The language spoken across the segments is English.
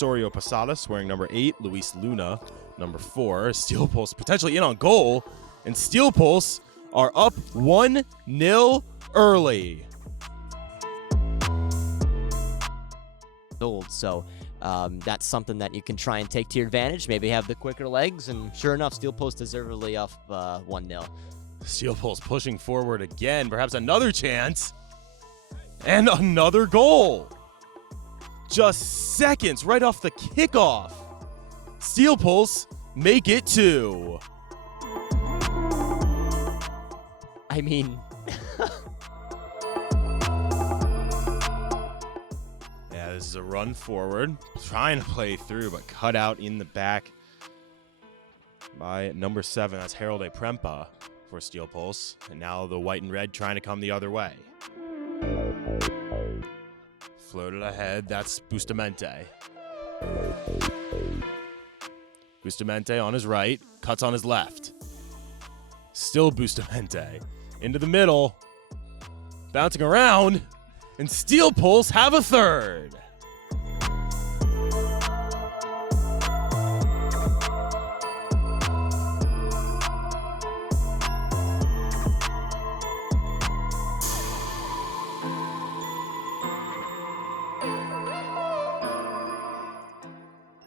Osorio Posadas wearing number 8. Luis Luna, number 4. Steel Pulse potentially in on goal. And Steel Pulse are up 1-0 early. So that's something that you can try and take to your advantage. Maybe have the quicker legs, and sure enough, Steel Pulse deservedly off 1-0. Steel Pulse pushing forward again. Perhaps another chance. And another goal. Just seconds right off the kickoff. Steel Pulse make it 2. I mean... Yeah, this is a run forward. Trying to play through, but cut out in the back by number 7. That's Harold A. Prempa for Steel Pulse. And now the white and red trying to come the other way. Floated ahead. That's Bustamante. Bustamante on his right. Cuts on his left. Still Bustamante. Into the middle. Bouncing around. And Steel Pulse have a third.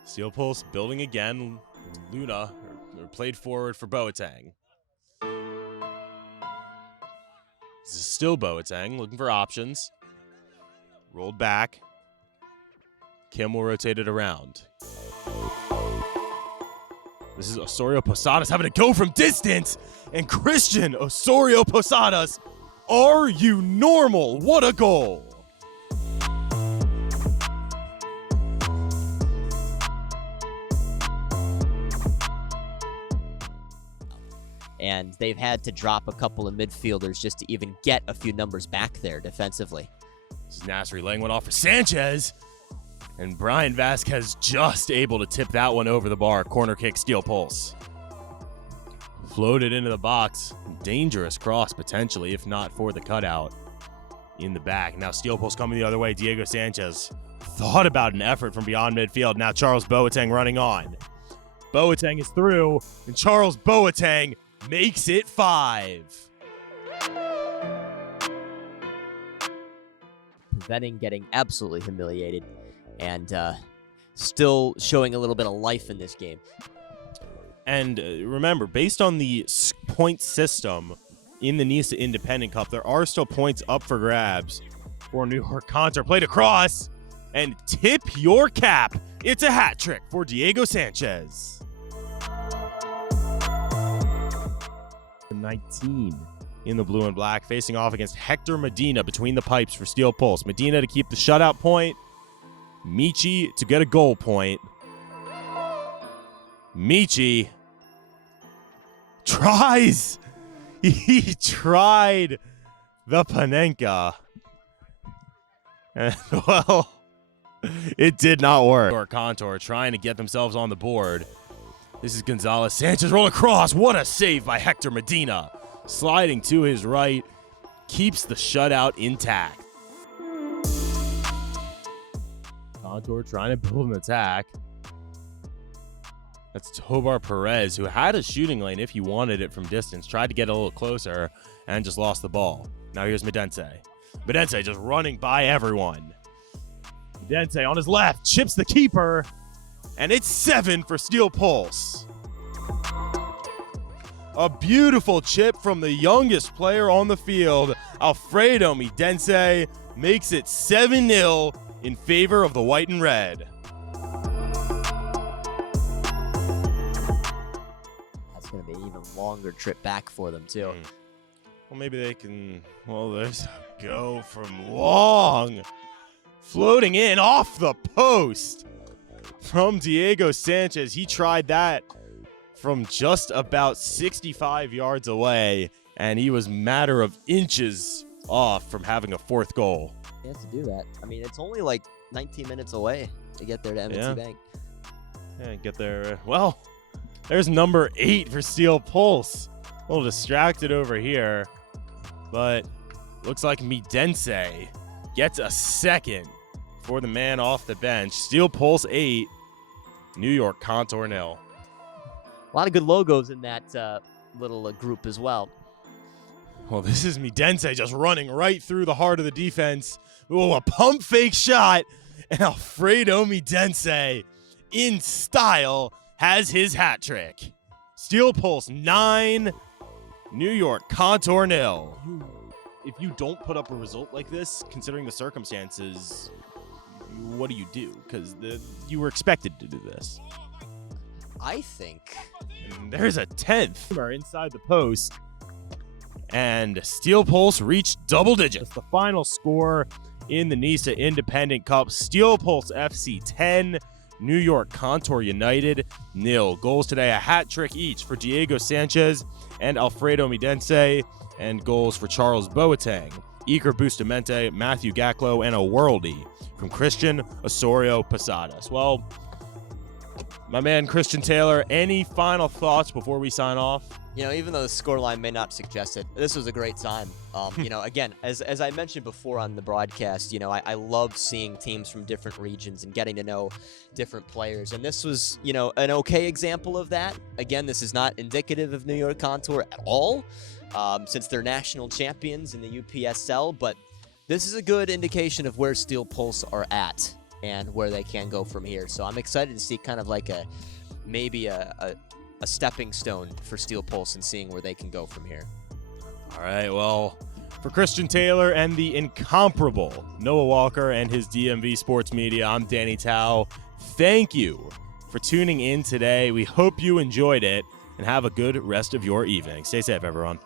Steel Pulse building again. Luna played forward for Boateng. This is still Boateng looking for options. Rolled back. Kim will rotate it around. This is Osorio Posadas having to go from distance. And Christian Osorio Posadas, are you normal? What a goal. And they've had to drop a couple of midfielders just to even get a few numbers back there defensively. This is Nasri laying one off for Sanchez. And Brian Vasquez just able to tip that one over the bar. Corner kick, Steel Pulse. Floated into the box. Dangerous cross potentially, if not for the cutout in the back. Now Steel Pulse coming the other way. Diego Sanchez thought about an effort from beyond midfield. Now Charles Boateng running on. Boateng is through, and Charles Boateng makes it 5. Preventing getting absolutely humiliated and still showing a little bit of life in this game. And remember, based on the point system in the NISA Independent Cup, there are still points up for grabs for New York Contour. Played across, and tip your cap. It's a hat trick for Diego Sanchez. 19 in the blue and black, facing off against Hector Medina between the pipes for Steel Pulse. Medina to keep the shutout point. Michi to get a goal point. Michi tries. He tried the Panenka. And, well, it did not work. Contour trying to get themselves on the board. This is Gonzalez Sanchez roll across. What a save by Hector Medina. Sliding to his right. Keeps the shutout intact. Contour trying to build an attack. That's Tobar Perez, who had a shooting lane if he wanted it from distance. Tried to get a little closer and just lost the ball. Now here's Medense. Medense just running by everyone. Medense on his left. Chips the keeper. And it's 7 for Steel Pulse. A beautiful chip from the youngest player on the field. Alfredo Medense makes it 7-0 in favor of the white and red. That's going to be an even longer trip back for them, too. Well, maybe they can... Well, there's a go from long. Floating in off the post from Diego Sanchez. He tried that from just about 65 yards away, and he was matter of inches off from having a 4th goal. He has to do that. I mean, it's only like 19 minutes away to get there to M&T Bank. Yeah, get there. Well, there's number 8 for Steel Pulse. A little distracted over here, but looks like Medense gets a second for the man off the bench. Steel Pulse 8, New York Contour 0. A lot of good logos in that little group as well. Well, this is Midense just running right through the heart of the defense. Oh, a pump fake shot. And Alfredo Midense, in style, has his hat trick. Steel Pulse 9, New York Contour 0. If you don't put up a result like this, considering the circumstances, what do you do? Because you were expected to do this. I think. And there's a 10th inside the post. And Steel Pulse reached double digits. The final score in the NISA Independent Cup. Steel Pulse FC 10, New York Contour United 0. Goals today, a hat trick each for Diego Sanchez and Alfredo Midense, and goals for Charles Boateng, Iker Bustamante, Matthew Gaklo, and a worldie from Christian Osorio Posadas. Well, my man Christian Taylor, any final thoughts before we sign off? Even though the scoreline may not suggest it, this was a great time. Again, as I mentioned before on the broadcast, I love seeing teams from different regions and getting to know different players. And this was, an okay example of that. Again, this is not indicative of New York Contour at all, since they're national champions in the UPSL. But this is a good indication of where Steel Pulse are at and where they can go from here. So I'm excited to see kind of like maybe a stepping stone for Steel Pulse and seeing where they can go from here. All right, well, for Christian Taylor and the incomparable Noah Walker and his DMV Sports Media, I'm Danny Tao. Thank you for tuning in today. We hope you enjoyed it, and have a good rest of your evening. Stay safe, everyone.